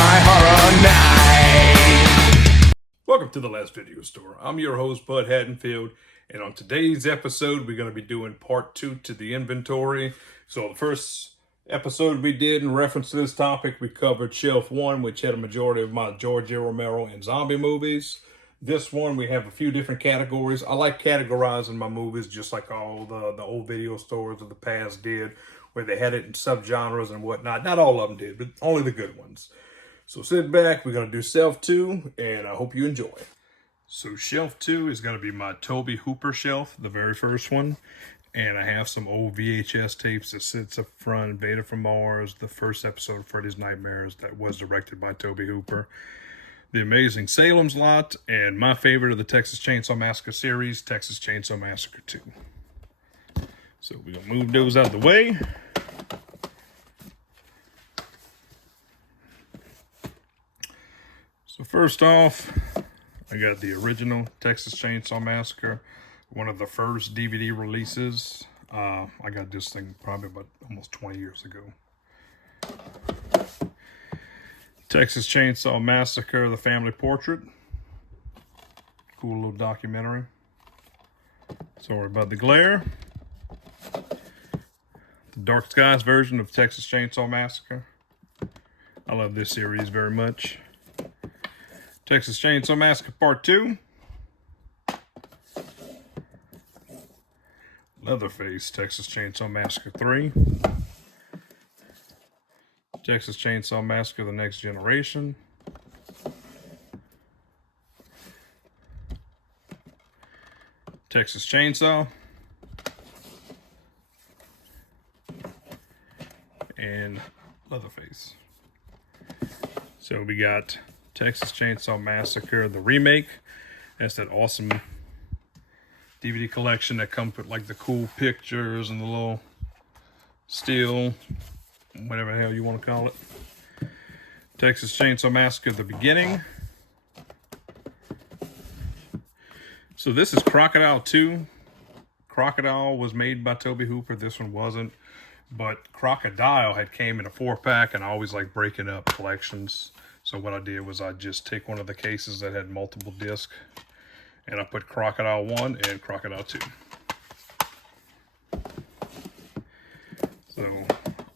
my horror night. Welcome to the Last Video Store. I'm your host, Bud Haddonfield, and on today's episode, we're going to be doing part 2 to the inventory. So the first episode we did in reference to this topic, we covered Shelf 1, which had a majority of my George A. Romero and zombie movies. This one, we have a few different categories. I like categorizing my movies just like all the old video stores of the past did, where they had it in subgenres and whatnot. Not all of them did, but only the good ones. So sit back, we're going to do Shelf 2, and I hope you enjoy. So Shelf 2 is going to be my Tobe Hooper shelf, the very first one. And I have some old VHS tapes that sits up front. Invaded from Mars, the first episode of Freddy's Nightmares that was directed by Tobe Hooper. The Amazing Salem's Lot, and my favorite of the Texas Chainsaw Massacre series, Texas Chainsaw Massacre 2. So we're going to move those out of the way. So first off, I got the original Texas Chainsaw Massacre, one of the first DVD releases. I got this thing probably about almost 20 years ago. Texas Chainsaw Massacre, The Family Portrait. Cool little documentary. Sorry about the glare. The Dark Skies version of Texas Chainsaw Massacre. I love this series very much. Texas Chainsaw Massacre Part 2. Leatherface, Texas Chainsaw Massacre 3. Texas Chainsaw Massacre The Next Generation. Texas Chainsaw. And Leatherface. So we got Texas Chainsaw Massacre, the remake. That's that awesome DVD collection that comes with like the cool pictures and the little steel, whatever the hell you want to call it. Texas Chainsaw Massacre, the beginning. So this is Crocodile 2. Crocodile was made by Tobe Hooper. This one wasn't. But Crocodile had came in a 4-pack, and I always like breaking up collections. So what I did was I just take one of the cases that had multiple discs, and I put Crocodile 1 and Crocodile 2. So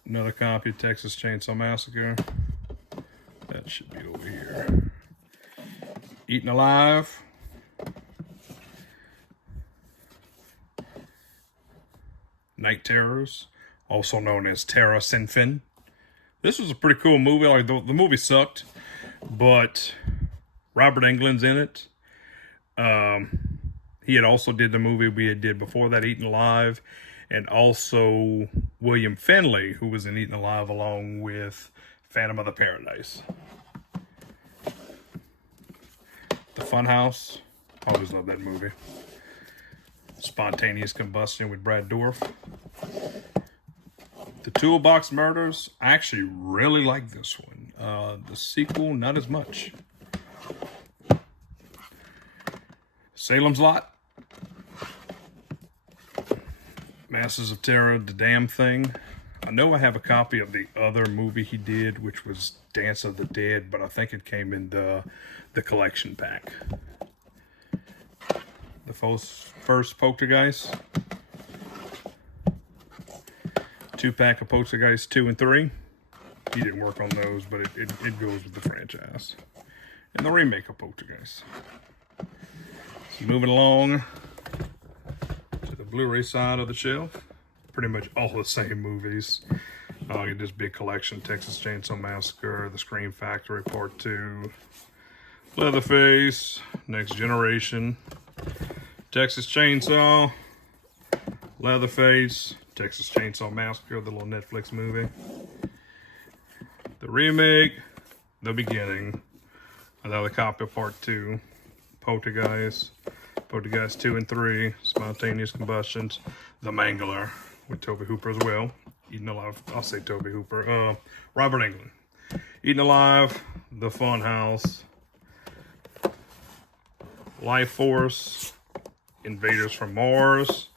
another copy of Texas Chainsaw Massacre. That should be over here. Eaten Alive. Night Terrors, also known as Terra Sinfin. This was a pretty cool movie. Like the movie sucked, but Robert Englund's in it. He had also did the movie we did before that, Eaten Alive, and also William Finley, who was in Eaten Alive along with Phantom of the Paradise. The Funhouse, always love that movie. Spontaneous Combustion with Brad Dourif. The Toolbox Murders, I actually really like this one. The sequel, not as much. Salem's Lot. Masters of Terror, The Damn Thing. I know I have a copy of the other movie he did, which was Dance of the Dead, but I think it came in the collection pack. The first Poltergeist. 2-pack of Poltergeist 2 and 3. He didn't work on those, but it goes with the franchise. And the remake of Poltergeist. So moving along to the Blu-ray side of the shelf. Pretty much all the same movies. I get this big collection. Texas Chainsaw Massacre, The Scream Factory Part 2. Leatherface, Next Generation. Texas Chainsaw. Leatherface. Texas Chainsaw Massacre, the little Netflix movie. The remake, The Beginning. Another copy of Part 2. Poltergeist. Poltergeist 2 and 3. Spontaneous Combustions. The Mangler with Tobe Hooper as well. Eaten Alive. I'll say Tobe Hooper. Robert Englund. Eaten Alive. The Funhouse. Life Force. Invaders from Mars.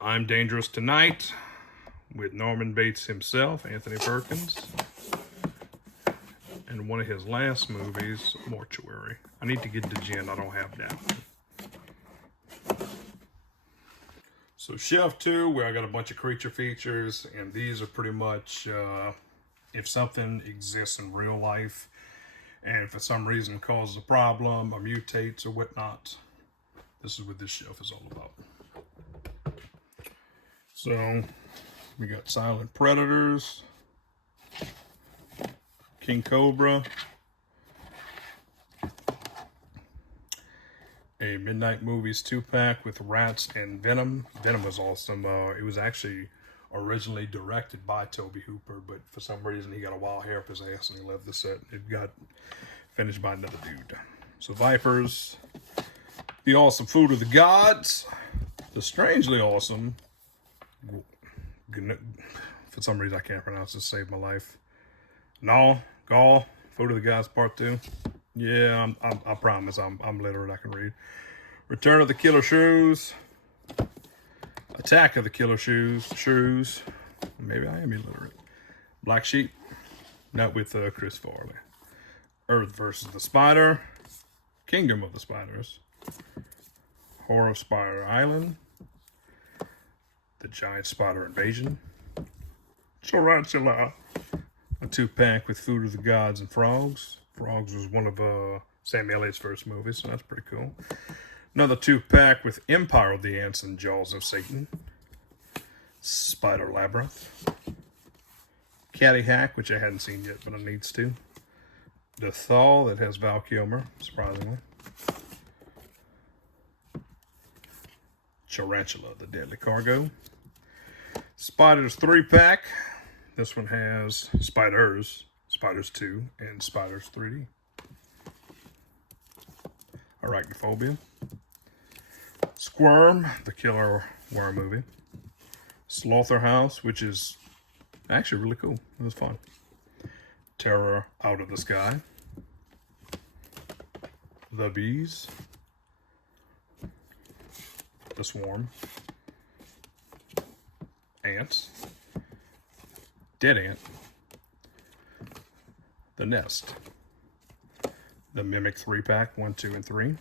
I'm Dangerous Tonight with Norman Bates himself, Anthony Perkins. in one of his last movies, Mortuary. I need to get the gin. I don't have that. So shelf 2, where I got a bunch of creature features, and these are pretty much if something exists in real life and for some reason causes a problem or mutates or whatnot, this is what this shelf is all about. So we got silent predators, King Cobra, a Midnight Movies 2-pack with rats and Venom. Venom was awesome. It was actually originally directed by Tobe Hooper, but for some reason he got a wild hair up his ass and he left the set. It got finished by another dude. So Vipers, the awesome Food of the Gods, the strangely awesome, for some reason I can't pronounce this, saved my life. No, Gaul, Food of the Gods Part 2. Yeah, I promise I'm literate, I can read. Return of the Killer Shrews. Attack of the Killer Shrews. Maybe I am illiterate. Black Sheep. Not with Chris Farley. Earth versus the Spider. Kingdom of the Spiders. Horror of Spider Island. The Giant Spider Invasion. Tarantula. A 2-pack with Food of the Gods and Frogs. Frogs was one of Sam Elliott's first movies, so that's pretty cool. Another 2-pack with Empire of the Ants and Jaws of Satan. Spider Labyrinth. Caddy Hack, which I hadn't seen yet, but I needs to. The Thaw, that has Val Kilmer, surprisingly. Tarantula, the Deadly Cargo. Spiders 3-pack. This one has Spiders 2, and Spiders 3D. Arachnophobia. Squirm, the killer worm movie. Slaughterhouse, which is actually really cool. It was fun. Terror Out of the Sky. The Bees. The Swarm. Ants. Dead Ant. The Nest. The Mimic 3-pack, 1, 2, and 3.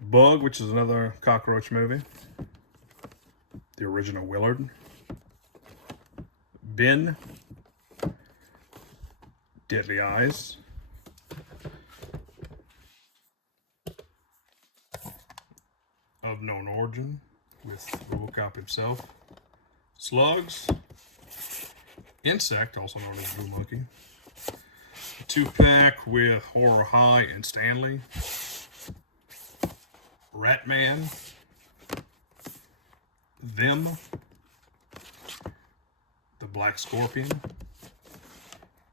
Bug, which is another cockroach movie. The original Willard. Bin. Deadly Eyes. Of Known Origin with RoboCop himself. Slugs. Insect, also known as Blue Monkey. A 2-pack with Horror High and Stanley. Ratman. Them. The Black Scorpion.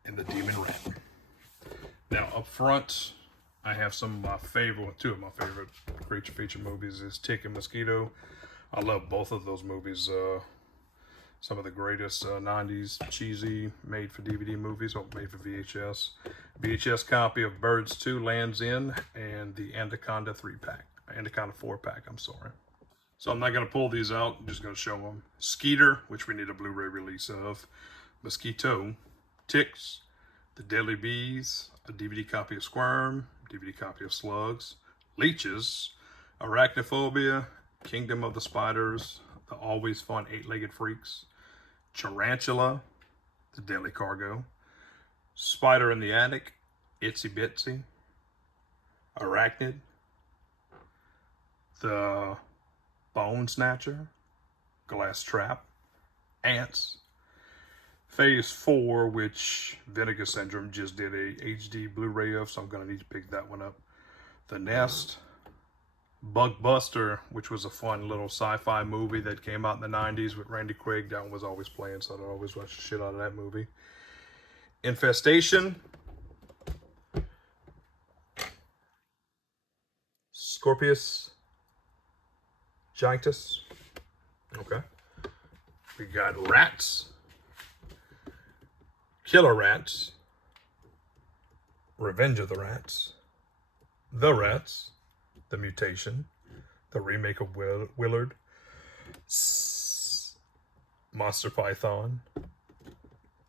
And the Demon Rat. Now, up front, I have two of my favorite creature feature movies is Tick and Mosquito. I love both of those movies. Some of the greatest 90s cheesy made-for-DVD movies, or made for VHS. VHS copy of Birds 2 lands in, and the Anaconda 3-pack. Anaconda 4-pack, I'm sorry. So I'm not going to pull these out, I'm just going to show them. Skeeter, which we need a Blu-ray release of. Mosquito. Ticks. The Deadly Bees. A DVD copy of Squirm. DVD copy of Slugs. Leeches. Arachnophobia. Kingdom of the Spiders. The Always Fun 8-Legged Freaks. Tarantula, the Deadly Cargo. Spider in the Attic, Itsy Bitsy. Arachnid, the Bone Snatcher, Glass Trap. Ants. Phase 4, which Vinegar Syndrome just did a HD Blu-ray of, so I'm going to need to pick that one up. The Nest. Bug Buster, which was a fun little sci-fi movie that came out in the 90s with Randy Quaid. That one was always playing, so I'd always watch the shit out of that movie. Infestation. Scorpius Giantus. Okay. We got Rats. Killer Rats. Revenge of the Rats. The Rats. The Mutation, the remake of Willard, Monster Python,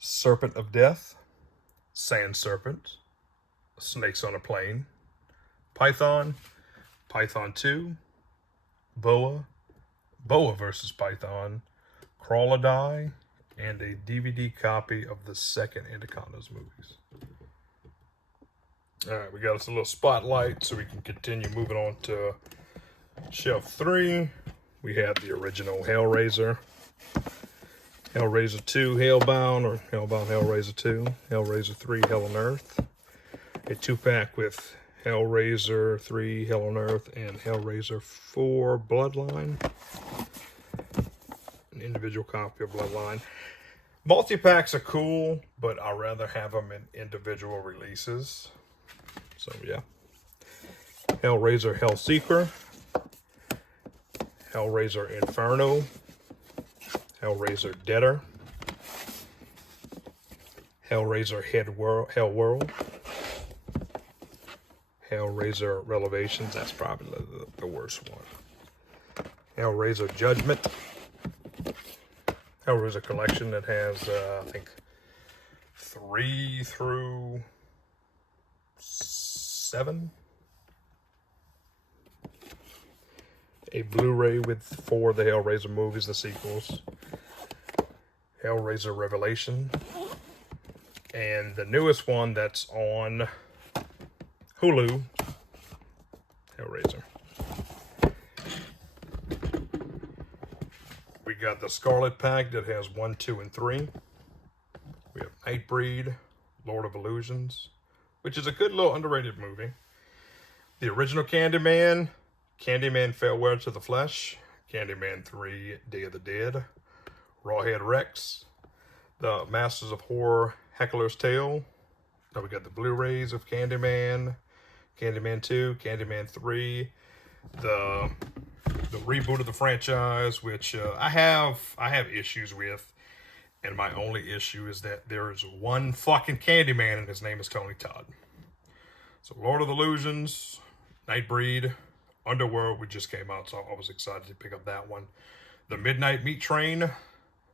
Serpent of Death, Sand Serpent, Snakes on a Plane, Python, Python 2, Boa, Boa versus Python, Crawl or Die, and a DVD copy of the second Anaconda's movies. All right, we got us a little spotlight so we can continue moving on to shelf 3. We have the original Hellraiser, Hellraiser 2 Hellbound, or Hellbound Hellraiser 2, Hellraiser 3 Hell on Earth, a 2-pack with Hellraiser 3 Hell on Earth and Hellraiser 4 Bloodline, an individual copy of Bloodline. Multi-packs are cool, but I'd rather have them in individual releases. So yeah. Hellraiser Hellseeker, Hellraiser Inferno, Hellraiser Deader, Hellraiser Hellworld, Hellraiser Revelations, that's probably the worst one. Hellraiser Judgment, Hellraiser collection that has, I think, 3 through 7. A Blu-ray with 4 of the Hellraiser movies, the sequels. Hellraiser Revelation. And the newest one that's on Hulu, Hellraiser. We got the Scarlet Pack that has 1, 2, and 3. We have Nightbreed, Lord of Illusions, which is a good little underrated movie. The original Candyman, Candyman Farewell to the Flesh, Candyman 3 Day of the Dead, Rawhead Rex, the Masters of Horror Heckler's Tale. Now we got the Blu-rays of Candyman, Candyman 2, Candyman 3, the reboot of the franchise, which I have issues with, and my only issue is that there is one fucking Candyman and his name is Tony Todd. So Lord of Illusions, Nightbreed, Underworld, which just came out, so I was excited to pick up that one. The Midnight Meat Train,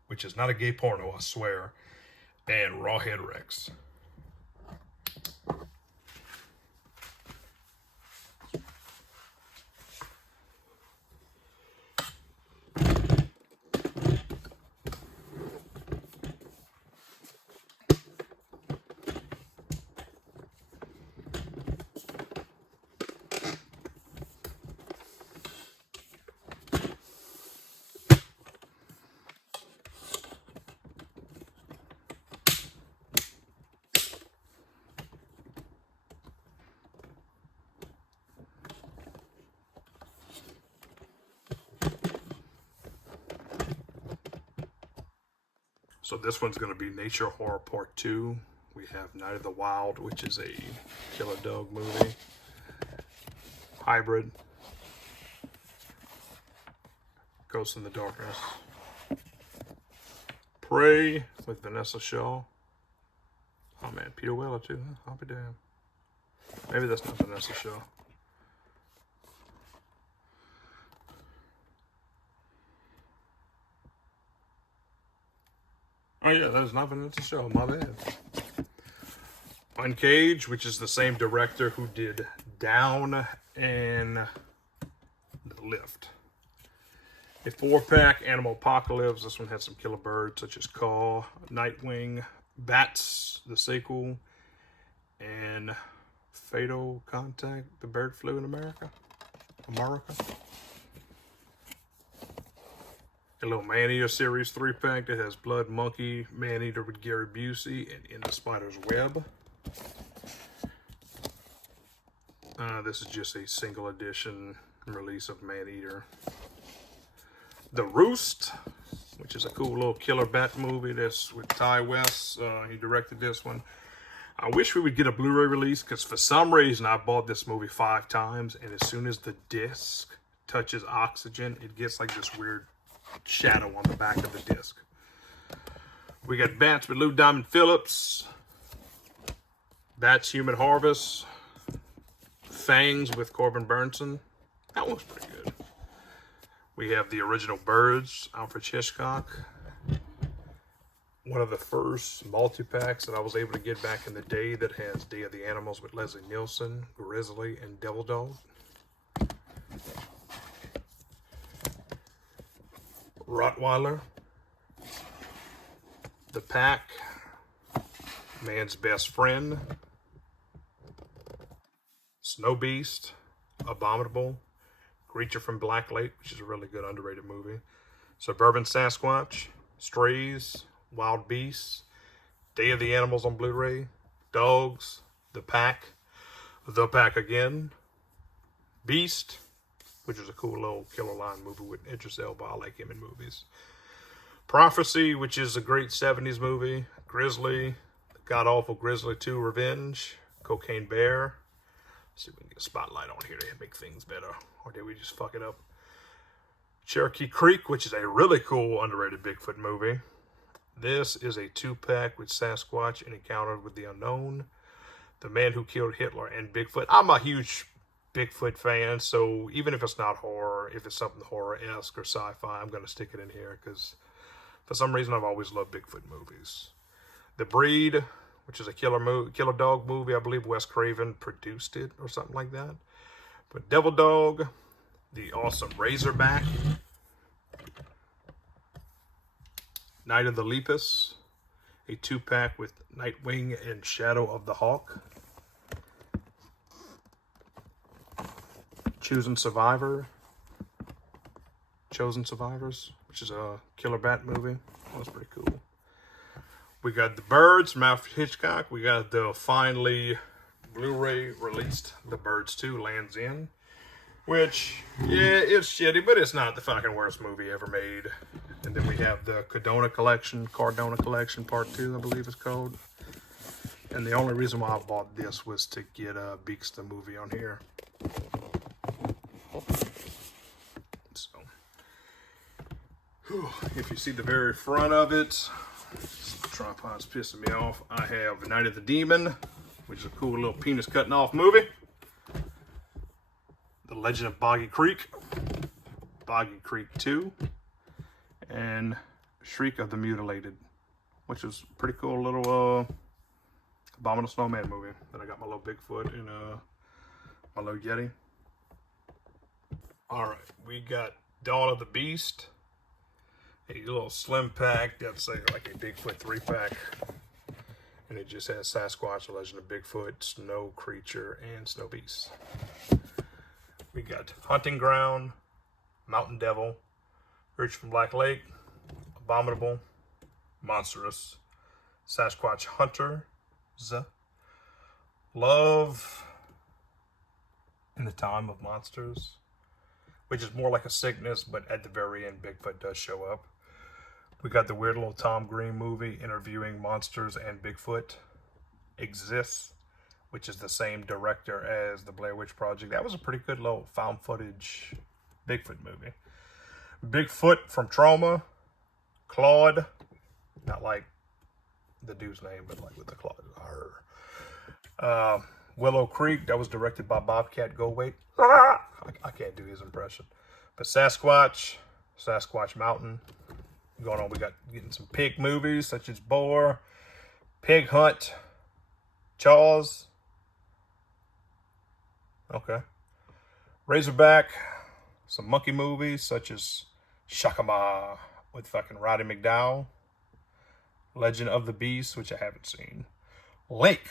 which is not a gay porno, I swear, and Rawhead Rex. So this one's going to be Nature Horror Part 2. We have Night of the Wild, which is a killer dog movie. Hybrid. Ghost in the Darkness. Prey with Vanessa Shaw. Oh man, Peter Weller too, huh? I'll be damned. Maybe that's not Vanessa Shaw. Oh yeah, that is not Vanessa Shaw, my bad. Uncaged, which is the same director who did Down and The Lift. A 4-pack, Animal Apocalypse. This one had some killer birds such as Caw, Nightwing, Bats, the sequel, and Fatal Contact, The Bird Flew in America. A little Maneater series 3-pack that has Blood Monkey, Maneater with Gary Busey, and In the Spider's Web. This is just a single edition release of Maneater. The Roost, which is a cool little killer bat movie that's with Ty West. He directed this one. I wish we would get a Blu-ray release because for some reason I bought this movie 5 times, and as soon as the disc touches oxygen, it gets like this weird shadow on the back of the disc. We got Bats with Lou Diamond Phillips, Bats Human Harvest, Fangs with Corbin Burnson. That one's pretty good. We have the original Birds, Alfred Hitchcock, one of the first multi-packs that I was able to get back in the day that has Day of the Animals with Leslie Nielsen, Grizzly, and Devil Dog. Rottweiler. The Pack. Man's Best Friend. Snow Beast. Abominable. Creature from Black Lake, which is a really good underrated movie. Suburban Sasquatch. Strays. Wild Beasts. Day of the Animals on Blu-ray. Dogs. The Pack. The Pack again. Beast, which is a cool little Killer Line movie with Idris Elba. I like him in movies. Prophecy, which is a great 70s movie. Grizzly. God Awful Grizzly 2 Revenge. Cocaine Bear. Let's see if we can get a spotlight on here to make things better. Or did we just fuck it up? Cherokee Creek, which is a really cool underrated Bigfoot movie. This is a 2-pack with Sasquatch and Encounter with the Unknown. The Man Who Killed Hitler and Bigfoot. I'm a huge Bigfoot fan, so even if it's not horror, if it's something horror-esque or sci-fi, I'm going to stick it in here because for some reason I've always loved Bigfoot movies. The Breed, which is a killer dog movie. I believe Wes Craven produced it or something like that. But Devil Dog, the awesome Razorback, Night of the Lepus, a 2-pack with Nightwing and Shadow of the Hawk. Chosen Survivors, which is a Killer Bat movie. That was pretty cool. We got The Birds from Alfred Hitchcock. We got the finally Blu-ray released The Birds 2 Land's End, which, yeah, it's shitty, but it's not the fucking worst movie ever made. And then we have the Cardona Collection Part 2, I believe it's called. And the only reason why I bought this was to get Beaks the movie on here. So, if you see the very front of it, the tripod's pissing me off. I have Night of the Demon, which is a cool little penis cutting off movie. The Legend of Boggy Creek 2, and Shriek of the Mutilated, which is a pretty cool little Abominable Snowman movie. Then I got my little Bigfoot and my little Yeti. Alright, we got Dawn of the Beast, a little slim pack that's like a Bigfoot 3-pack. And it just has Sasquatch, The Legend of Bigfoot, Snow Creature, and Snow Beast. We got Hunting Ground, Mountain Devil, Creature from Black Lake, Abominable, Monstrous, Sasquatch Hunter, Love in the Time of Monsters, which is more like a sickness, but at the very end, Bigfoot does show up. We got the weird little Tom Green movie, Interviewing Monsters and Bigfoot. Exists, which is the same director as the Blair Witch Project. That was a pretty good little found footage Bigfoot movie. Bigfoot from Trauma. Claude. Not like the dude's name, but like with the Claude. Willow Creek. That was directed by Bobcat Goldthwait. I can't do his impression. But Sasquatch Mountain. Going on, we got getting some pig movies such as Boar, Pig Hunt, Jaws. Okay. Razorback, some monkey movies such as Shakama with fucking Roddy McDowell, Legend of the Beast, which I haven't seen, Lake,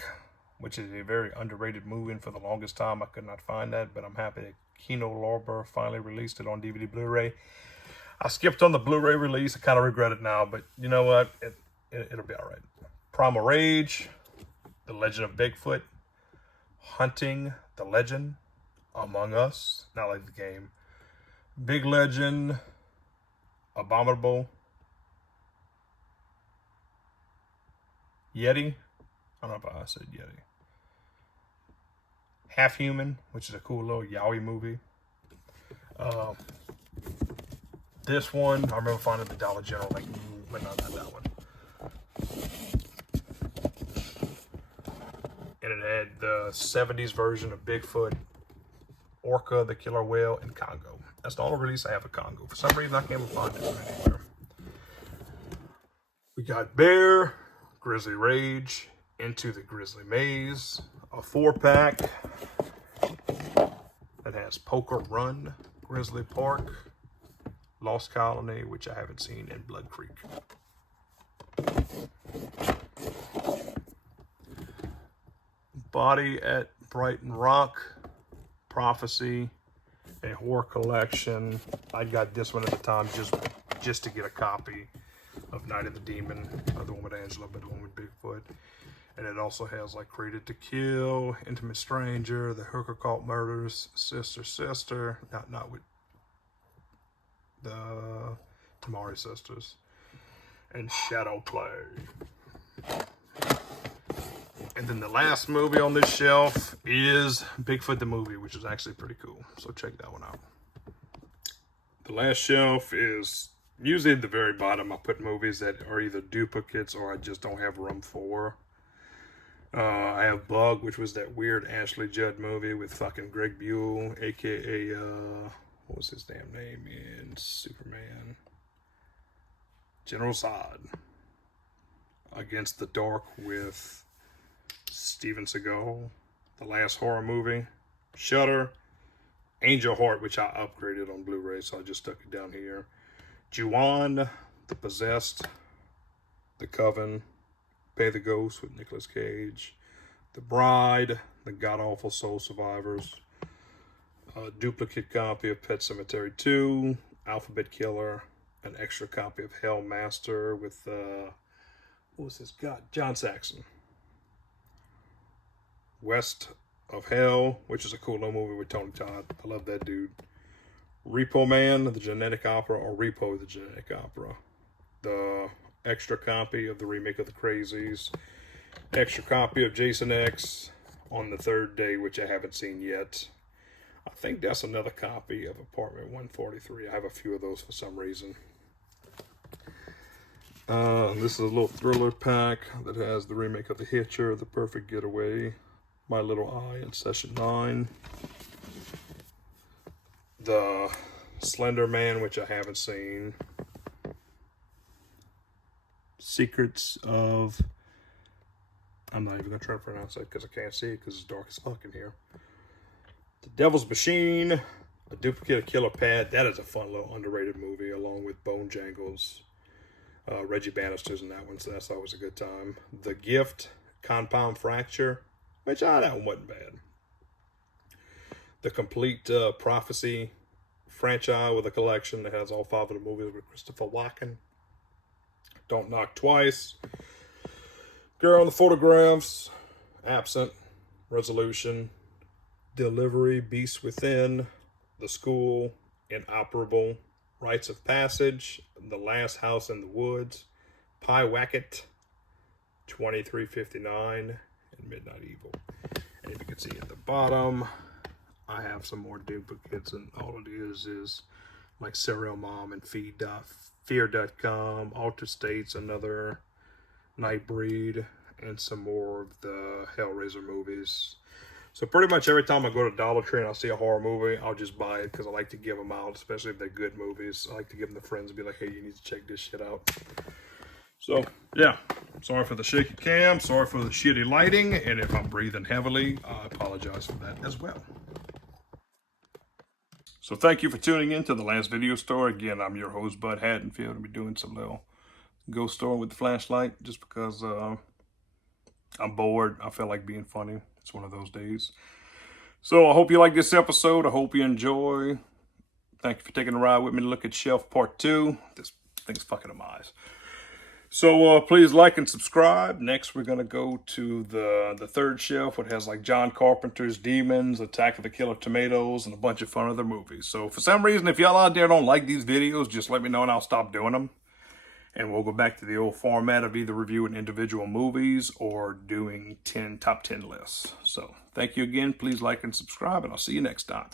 which is a very underrated movie, and for the longest time I could not find that, but I'm happy that Kino Lorber finally released it on DVD Blu-ray. I skipped on the Blu-ray release. I kind of regret it now, but you know what? It'll be all right. Primal Rage, The Legend of Bigfoot, Hunting the Legend, Among Us, not like the game, Big Legend, Abominable, Yeti. I don't know if I said Yeti. Half Human, which is a cool little yaoi movie. This one, I remember finding the Dollar General, like, but no, not that one. And it had the 70s version of Bigfoot, Orca, the Killer Whale, and Congo. That's the only release I have of Congo. For some reason, I can't find it anywhere. We got Bear, Grizzly Rage, Into the Grizzly Maze, a 4-pack that has Poker Run, Grizzly Park, Lost Colony, which I haven't seen, and Blood Creek. Body at Brighton Rock, Prophecy, a horror collection. I got this one at the time just to get a copy of Night of the Demon, not the one with Angela, but the one with Bigfoot. And it also has like Created to Kill, Intimate Stranger, The Hooker Cult Murders, Sister, not with the Tamari Sisters, and Shadow Play. And then the last movie on this shelf is Bigfoot the Movie, which is actually pretty cool. So check that one out. The last shelf is usually at the very bottom. I put movies that are either duplicates or I just don't have room for. I have Bug, which was that weird Ashley Judd movie with fucking Greg Buell, aka what was his damn name in Superman? General Zod. Against the Dark with Steven Seagal. The Last Horror Movie. Shudder. Angel Heart, which I upgraded on Blu-ray, so I just stuck it down here. Ju-On, The Possessed, The Coven, Pay the Ghost with Nicolas Cage, The Bride, The God-Awful Soul Survivors, a duplicate copy of Pet Sematary 2, Alphabet Killer, an extra copy of Hell Master with, what was this guy? John Saxon. West of Hell, which is a cool little movie with Tony Todd. I love that dude. Repo Man, The Genetic Opera, or Repo, The Genetic Opera. The extra copy of the remake of The Crazies. Extra copy of Jason X on the Third Day, which I haven't seen yet. I think that's another copy of Apartment 143. I have a few of those for some reason. This is a little thriller pack that has the remake of The Hitcher, The Perfect Getaway, My Little Eye, and Session 9. The Slender Man, which I haven't seen. Secrets of... I'm not even going to try to pronounce that because I can't see it because it's dark as fuck in here. The Devil's Machine, a duplicate of Killer Pad. That is a fun little underrated movie, along with Bone Jangles. Reggie Bannister's in that one, so that's always a good time. The Gift, Compound Fracture, which that one wasn't bad. The Complete Prophecy franchise with a collection that has all 5 of the movies with Christopher Walken. Don't Knock Twice. Girl in the Photographs. Absent. Resolution. Delivery. Beast Within. The School. Inoperable. Rites of Passage. The Last House in the Woods. Pie Wacket. 2359. And Midnight Evil. And you can see at the bottom, I have some more duplicates, and all it is like Serial Mom and Fear.com, Altered States, another Nightbreed, and some more of the Hellraiser movies. So pretty much every time I go to Dollar Tree and I see a horror movie, I'll just buy it because I like to give them out, especially if they're good movies. I like to give them to friends and be like, hey, you need to check this shit out. So, yeah. Sorry for the shaky cam. Sorry for the shitty lighting. And if I'm breathing heavily, I apologize for that as well. So thank you for tuning in to the last video store. Again, I'm your host, Bud Haddonfield. I'll be doing some little ghost story with the flashlight just because I'm bored. I feel like being funny. It's one of those days. So I hope you like this episode. I hope you enjoy. Thank you for taking a ride with me to look at Shelf Part 2. This thing's fucking in my eyes. So please like and subscribe. Next, we're going to go to the third shelf, which has like John Carpenter's Demons, Attack of the Killer Tomatoes, and a bunch of fun other movies. So for some reason, if y'all out there don't like these videos, just let me know and I'll stop doing them. And we'll go back to the old format of either reviewing individual movies or doing top 10 lists. So thank you again. Please like and subscribe, and I'll see you next time.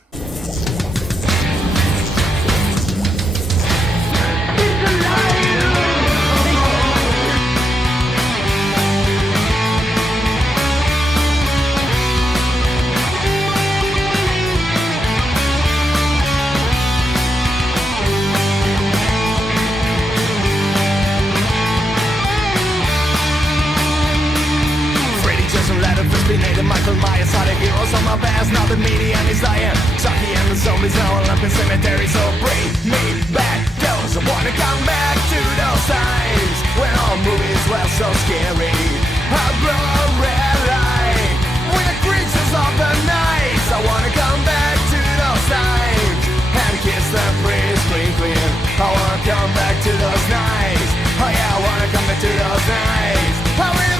Terminator, Michael Myers are the heroes of my past. Now the media is dying, Chucky and the zombies all up in cemetery. So bring me back those. I wanna come back to those times when all movies were so scary. I blow a red light with the creatures of the night. I wanna come back to those times and kiss the breeze clean. I wanna come back to those nights. Oh yeah, I wanna come back to those nights. I really